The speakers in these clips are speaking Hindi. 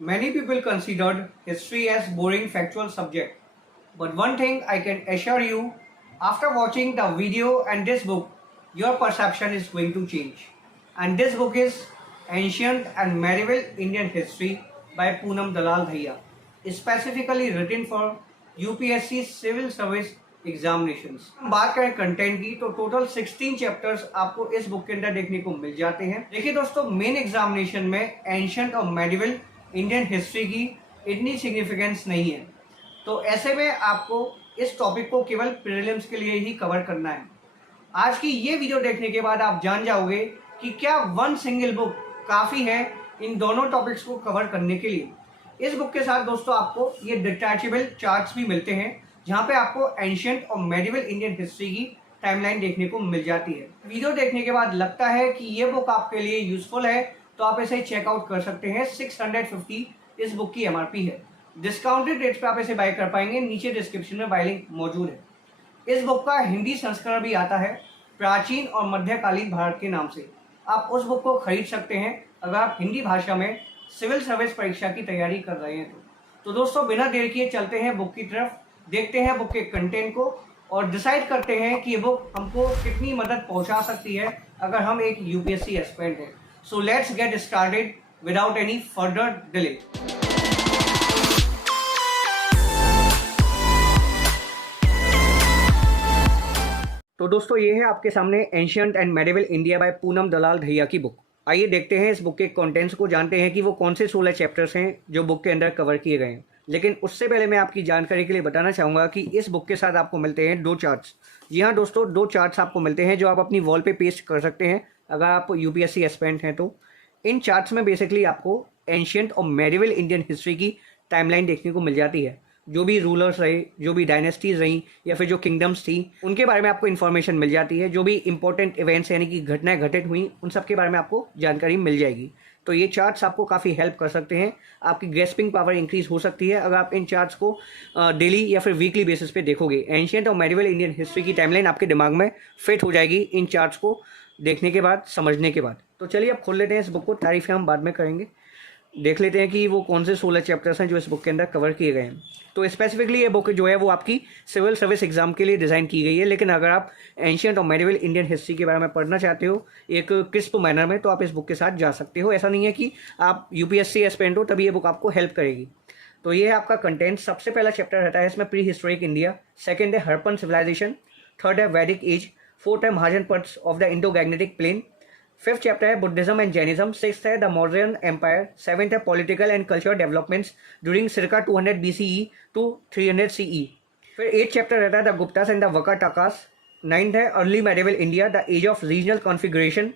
Many people considered history as boring factual subject. But one thing I can assure you, after watching the video and this book, your perception is going to change. And this book is Ancient and Medieval Indian History by Poonam Dalal Dhaiya, specifically written for UPSC Civil Service examinations. हम बात करें कंटेंट की तो टोटल 16 चैप्टर्स आपको इस बुक के अंदर देखने को मिल जाते हैं। देखिए दोस्तों, मेन एग्जामिनेशन में एंशिएंट और मेडिवल इंडियन हिस्ट्री की इतनी सिग्निफिकेंस नहीं है, तो ऐसे में आपको इस टॉपिक को केवल प्रीलिम्स के लिए ही कवर करना है। आज की ये वीडियो देखने के बाद आप जान जाओगे कि क्या वन सिंगल बुक काफ़ी है इन दोनों टॉपिक्स को कवर करने के लिए। इस बुक के साथ दोस्तों आपको ये डिटैचेबल चार्ट्स भी मिलते हैं, जहाँ पे आपको एंशिएंट और मेडिवल इंडियन हिस्ट्री की टाइमलाइन देखने को मिल जाती है। वीडियो देखने के बाद लगता है कि ये बुक आपके लिए यूजफुल है, तो आप इसे चेकआउट कर सकते हैं। 650 इस बुक की एमआरपी है। डिस्काउंटेड रेट पे आप इसे बाय कर पाएंगे। नीचे डिस्क्रिप्शन में बाय लिंक मौजूद है। इस बुक का हिंदी संस्करण भी आता है, प्राचीन और मध्यकालीन भारत के नाम से। आप उस बुक को खरीद सकते हैं अगर आप हिंदी भाषा में सिविल सर्विस परीक्षा की तैयारी कर रहे हैं तो दोस्तों बिना देर किए चलते हैं बुक की तरफ, देखते हैं बुक के कंटेंट को और डिसाइड करते हैं कि ये बुक हमको कितनी मदद पहुंचा सकती है अगर हम एक यूपीएससी एस्पिरेंट हैं। So let's get started without any further delay. तो दोस्तों ये है आपके सामने ancient and medieval India by Poonam Dalal Dahiya की बुक। आइए देखते हैं इस बुक के कंटेंट्स को, जानते हैं कि वो कौन से 16 चैप्टर्स हैं जो बुक के अंदर कवर किए गए हैं। लेकिन उससे पहले मैं आपकी जानकारी के लिए बताना चाहूँगा कि इस बुक के साथ आपको मिलते हैं 2 चार्ट्स। जी हाँ दोस्तों, 2 चार्ट्स आपको मिलते हैं जो आप अपनी वॉल पे पेस्ट कर सकते हैं अगर आप यूपीएससी एस्पिरेंट हैं तो। इन चार्ट्स में बेसिकली आपको एंशिएंट और मेडिवल इंडियन हिस्ट्री की टाइमलाइन देखने को मिल जाती है। जो भी रूलर्स रहे, जो भी डायनेस्टीज रहीं या फिर जो किंगडम्स थी, उनके बारे में आपको इन्फॉर्मेशन मिल जाती है। जो भी इंपॉर्टेंट इवेंट्स यानी कि घटनाएं घटित हुई, उन सब के बारे में आपको जानकारी मिल जाएगी। तो ये चार्ट्स आपको काफ़ी हेल्प कर सकते हैं। आपकी ग्रेस्पिंग पावर इंक्रीज हो सकती है अगर आप इन चार्ट्स को डेली या फिर वीकली बेसिस पे देखोगे। एंशिएंट और मेडिवल इंडियन हिस्ट्री की टाइमलाइन आपके दिमाग में फिट हो जाएगी इन चार्ट्स को देखने के बाद, समझने के बाद। तो चलिए अब खोल लेते हैं इस बुक को। तारीफ़ें हम बाद में करेंगे। देख लेते हैं कि वो कौन से 16 चैप्टर्स हैं जो इस बुक के अंदर कवर किए गए हैं। तो स्पेसिफिकली ये बुक जो है वो आपकी सिविल सर्विस एग्जाम के लिए डिज़ाइन की गई है। लेकिन अगर आप एंशिएंट और मेडिवल इंडियन हिस्ट्री के बारे में पढ़ना चाहते हो एक क्रिस्प मैनर में, तो आप इस बुक के साथ जा सकते हो। ऐसा नहीं है कि आप यूपीएससी एस्पिरेंट हो तभी ये बुक आपको हेल्प करेगी। तो ये है आपका कंटेंट। सबसे पहला चैप्टर रहता है इसमें प्री हिस्टोरिक इंडिया, सेकेंड है हड़प्पन सिविलाइजेशन, थर्ड है वैदिक एज, फोर्थ है Mahajanapadas of the Indo Gangetic plain, 5th chapter है बुद्धिज्म एंड जैनिज्म, 6th है द मौर्यन एम्पायर, 7th है political and cultural developments during circa 200 BCE to 300 CE। फिर 8th चैप्टर रहता है the Guptas and the Vakatakas, 9th है early medieval India the age of regional configuration,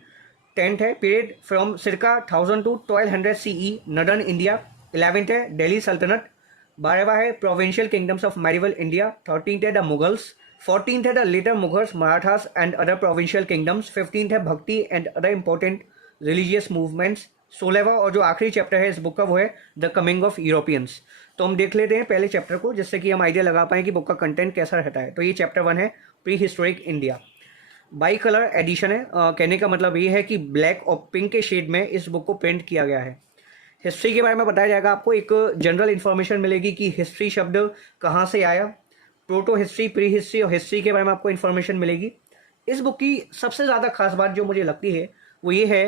10th है period from circa 1000 to 1200 CE northern India, 11th है दिल्ली सल्तनत, 12वां है provincial kingdoms of medieval India, 13th है द मुगल्स, 14th है the later Mughals, Marathas and other provincial kingdoms, 15th है Bhakti and other important religious movements, 16वां और जो आखिरी चैप्टर है इस बुक का वो है द कमिंग ऑफ यूरोपियंस। तो हम देख लेते हैं पहले चैप्टर को, जिससे कि हम आइडिया लगा पाएँ कि बुक का कंटेंट कैसा रहता है। तो ये चैप्टर 1 है prehistoric India. Bicolour edition है। कहने का मतलब ये है कि ब्लैक और पिंक के शेड में इस बुक को प्रिंट किया गया है। हिस्ट्री के बारे में बताया जाएगा। आपको एक जनरल इन्फॉर्मेशन मिलेगी कि हिस्ट्री शब्द कहाँ से आया, प्रोटो हिस्ट्री, प्री हिस्ट्री और हिस्ट्री के बारे में आपको इन्फॉर्मेशन मिलेगी। इस बुक की सबसे ज़्यादा खास बात जो मुझे लगती है वो ये है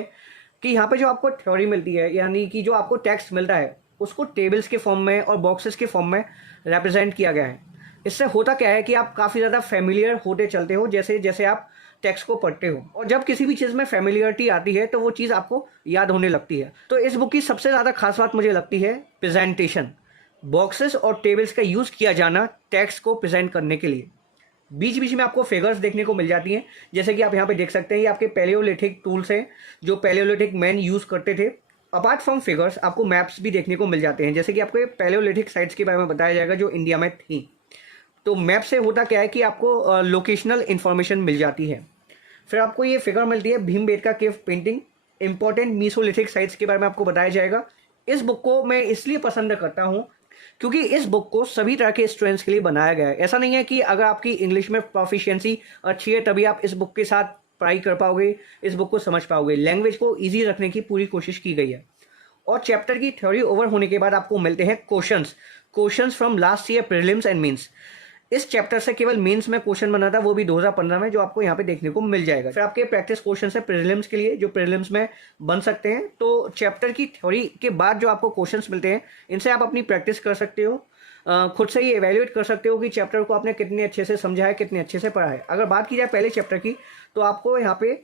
कि यहाँ पे जो आपको थ्योरी मिलती है, यानी कि जो आपको टेक्स्ट मिलता है उसको टेबल्स के फॉर्म में और बॉक्सेस के फॉर्म में रिप्रेजेंट किया गया है। इससे होता क्या है कि आप काफ़ी ज़्यादा फेमिलियर होते चलते हो जैसे जैसे आप टेक्स्ट को पढ़ते हो, और जब किसी भी चीज़ में फेमिलियरिटी आती है तो वो चीज़ आपको याद होने लगती है। तो इस बुक की सबसे ज़्यादा खास बात मुझे लगती है प्रेजेंटेशन। बॉक्सेस और टेबल्स का यूज़ किया जाना टेक्स्ट को प्रेजेंट करने के लिए। बीच बीच में आपको फिगर्स देखने को मिल जाती हैं, जैसे कि आप यहाँ पे देख सकते हैं। ये आपके पैलियोलिथिक टूल्स हैं जो पैलियोलिथिक मैन यूज़ करते थे। अपार्ट फ्रॉम फिगर्स आपको मैप्स भी देखने को मिल जाते हैं, जैसे कि आपको पैलियोलिथिक साइट्स के बारे में बताया जाएगा जो इंडिया में थी। तो मैप से होता क्या है कि आपको लोकेशनल इन्फॉर्मेशन मिल जाती है। फिर आपको ये फिगर मिलती है Bhimbetka cave painting, important Mesolithic sites के बारे में आपको बताया जाएगा। इस बुक को मैं इसलिए पसंद करता हूँ क्योंकि इस बुक को सभी तरह के स्टूडेंट्स के लिए बनाया गया है। ऐसा नहीं है कि अगर आपकी इंग्लिश में प्रोफिशिएंसी अच्छी है तभी आप इस बुक के साथ पढ़ाई कर पाओगे, इस बुक को समझ पाओगे। लैंग्वेज को ईजी रखने की पूरी कोशिश की गई है। और चैप्टर की थ्योरी ओवर होने के बाद आपको मिलते हैं questions from last year prelims and mains. इस चैप्टर से केवल मेंस में क्वेश्चन बना था, वो भी 2015 में, जो आपको यहाँ पे देखने को मिल जाएगा। फिर आपके प्रैक्टिस क्वेश्चन है प्रीलिम्स के लिए, जो प्रीलिम्स में बन सकते हैं। तो चैप्टर की थ्योरी के बाद जो आपको क्वेश्चंस मिलते हैं, इनसे आप अपनी प्रैक्टिस कर सकते हो, खुद से ही एवेल्युएट कर सकते हो कि चैप्टर को आपने कितने अच्छे से समझा है, कितने अच्छे से पढ़ा है। अगर बात की जाए पहले चैप्टर की, तो आपको यहाँ पे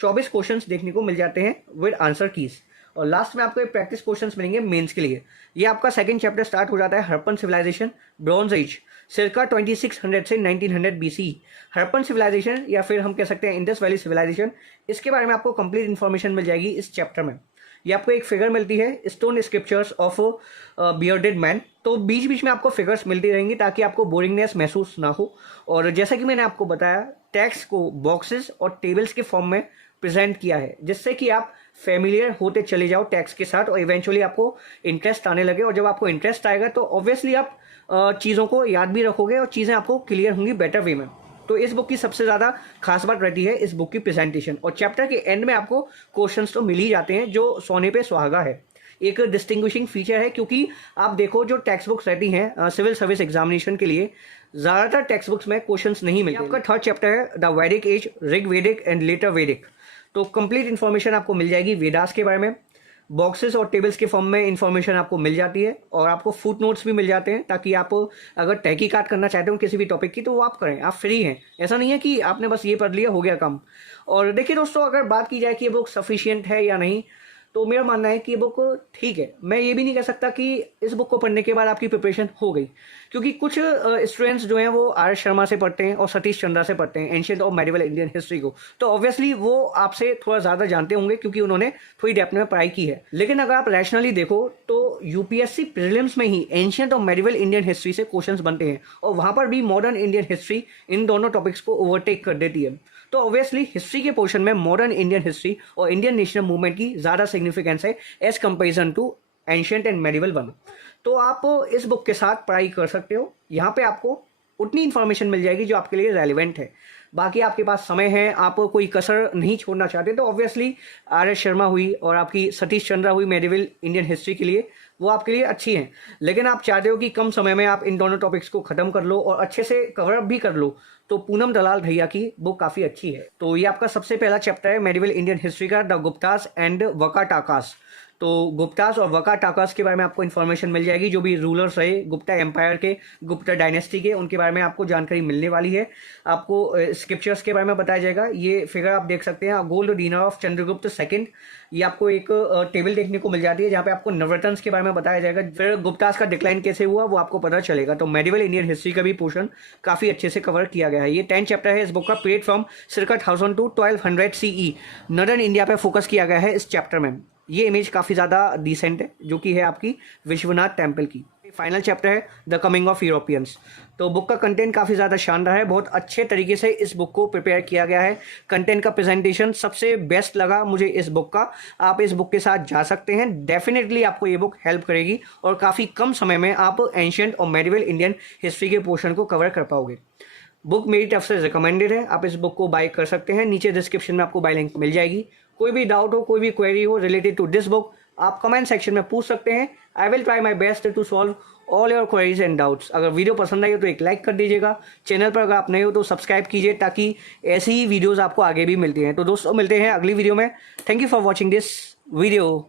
24 क्वेश्चंस देखने को मिल जाते हैं विद आंसर कीज, और लास्ट में आपको एक प्रैक्टिस क्वेश्चंस मिलेंगे मेंस के लिए। ये आपका सेकंड चैप्टर स्टार्ट हो जाता है Harappan civilisation, Bronze Age, circa 2600 से 1900 BC। हड़प्पन सिविलाइजेशन या फिर हम कह सकते हैं इंडस वैली सिविलाइजेशन, इसके बारे में आपको कंप्लीट इन्फॉर्मेशन मिल जाएगी इस चैप्टर में। ये आपको एक फिगर मिलती है, stone scriptures of bearded man. तो बीच बीच में आपको फिगर्स मिलती रहेंगी ताकि आपको बोरिंगनेस महसूस ना हो। और जैसा कि मैंने आपको बताया, टेक्स्ट को बॉक्सेस और टेबल्स के फॉर्म में प्रेजेंट किया है, जिससे कि आप फेमिलियर होते चले जाओ टेक्स्ट के साथ और इवेंचुअली आपको इंटरेस्ट आने लगे। और जब आपको इंटरेस्ट आएगा तो ऑब्वियसली आप चीज़ों को याद भी रखोगे और चीज़ें आपको क्लियर होंगी बेटर वे में। तो इस बुक की सबसे ज़्यादा खास बात रहती है इस बुक की प्रेजेंटेशन। और चैप्टर के एंड में आपको क्वेश्चंस तो मिल ही जाते हैं, जो सोने पे सुहागा है, एक डिस्टिंग्विशिंग फीचर है। क्योंकि आप देखो, जो टेक्स्ट बुक्स रहती हैं सिविल सर्विस एग्जामिनेशन के लिए, ज़्यादातर टेक्स्ट बुक्स में क्वेश्चंस नहीं मिलते। आपका थर्ड चैप्टर है द वैदिक एज, ऋग वैदिक एंड लेटर वैदिक। तो कंप्लीट इन्फॉर्मेशन आपको मिल जाएगी वेदास के बारे में। बॉक्सेस और टेबल्स के फॉर्म में इन्फॉर्मेशन आपको मिल जाती है, और आपको फुट नोट्स भी मिल जाते हैं, ताकि आप अगर तहकीकात करना चाहते हो किसी भी टॉपिक की तो वो आप करें, आप फ्री हैं। ऐसा नहीं है कि आपने बस ये पढ़ लिया हो गया काम। और देखिए दोस्तों, अगर बात की जाए कि ये बुक सफिशिएंट है या नहीं, तो मेरा मानना है कि ये बुक ठीक है। मैं ये भी नहीं कह सकता कि इस बुक को पढ़ने के बाद आपकी प्रिपरेशन हो गई, क्योंकि कुछ स्टूडेंट्स जो हैं वो आर शर्मा से पढ़ते हैं और सतीश चंद्रा से पढ़ते हैं एंशिएंट और मेडिवल इंडियन हिस्ट्री को। तो ऑब्वियसली वो आपसे थोड़ा ज़्यादा जानते होंगे, क्योंकि उन्होंने थोड़ी डेप्थ में पढ़ाई की है। लेकिन अगर आप रैशनली देखो तो यूपीएससी प्रीलिम्स में ही एंशिएंट और मेडिवल इंडियन हिस्ट्री से क्वेश्चंस बनते हैं, और वहाँ पर भी मॉडर्न इंडियन हिस्ट्री इन दोनों टॉपिक्स को ओवरटेक कर देती है। तो ऑब्वियसली हिस्ट्री के पोर्शन में मॉडर्न इंडियन हिस्ट्री और इंडियन नेशनल मूवमेंट की ज़्यादा सिग्निफिकेंस है as comparison to ancient and medieval one. तो आप इस बुक के साथ पढ़ाई कर सकते हो। यहाँ पे आपको उतनी इन्फॉर्मेशन मिल जाएगी जो आपके लिए रेलिवेंट है। बाकी आपके पास समय है, आप कोई कसर नहीं छोड़ना चाहते, तो ऑब्वियसली आर एस शर्मा हुई और आपकी सतीश चंद्रा हुई मेडिवल इंडियन हिस्ट्री के लिए, वो आपके लिए अच्छी हैं। लेकिन आप चाहते हो कि कम समय में आप इन दोनों टॉपिक्स को खत्म कर लो और अच्छे से कवर अप भी कर लो, तो पूनम दलाल भैया की बुक काफ़ी अच्छी है। तो ये आपका सबसे पहला चैप्टर है मेडिवल इंडियन हिस्ट्री का, द गुप्तास एंड वकाटाकास। तो गुप्तास और वकाटाकास के बारे में आपको इन्फॉर्मेशन मिल जाएगी, जो भी रूलर्स रहे गुप्ता एम्पायर के, गुप्ता डायनेस्टी के, उनके बारे में आपको जानकारी मिलने वाली है। आपको स्क्रिप्चर्स के बारे में बताया जाएगा। ये फिगर आप देख सकते हैं, gold dinner of Chandragupta second. ये आपको एक टेबल देखने को मिल जाती है, जहाँ पे आपको नवरत्न के बारे में बताया जाएगा। फिर गुप्तास का डिक्लाइन कैसे हुआ वो आपको पता चलेगा। तो मेडिवल इंडियन हिस्ट्री का भी पोर्शन काफ़ी अच्छे से कवर किया गया है। ये 10 चैप्टर है इस बुक का, period from circa 1000 to 1200 CE। Northern India पे फोकस किया गया है इस चैप्टर में। ये इमेज काफ़ी ज़्यादा डिसेंट है, जो कि है आपकी विश्वनाथ टेम्पल की। फाइनल चैप्टर है द कमिंग ऑफ यूरोपियंस। तो बुक का कंटेंट काफ़ी ज़्यादा शानदार है, बहुत अच्छे तरीके से इस बुक को प्रिपेयर किया गया है। कंटेंट का प्रेजेंटेशन सबसे बेस्ट लगा मुझे इस बुक का। आप इस बुक के साथ जा सकते हैं, डेफिनेटली आपको ये बुक हेल्प करेगी और काफ़ी कम समय में आप एंशिएंट और मेडिवल इंडियन हिस्ट्री के पोर्शन को कवर कर पाओगे। बुक मेरी तरफ से रिकमेंडेड है, आप इस बुक को बाय कर सकते हैं। नीचे डिस्क्रिप्शन में आपको बाय लिंक मिल जाएगी। कोई भी डाउट हो, कोई भी क्वेरी हो रिलेटेड टू दिस बुक, आप कमेंट सेक्शन में पूछ सकते हैं। I will try my best to solve all your queries and doubts. अगर वीडियो पसंद आई हो तो एक लाइक कर दीजिएगा। चैनल पर अगर आप नए हो तो सब्सक्राइब कीजिए, ताकि ऐसी ही वीडियोज़ आपको आगे भी मिलती हैं। तो दोस्तों, मिलते हैं अगली वीडियो में। Thank you for watching this video.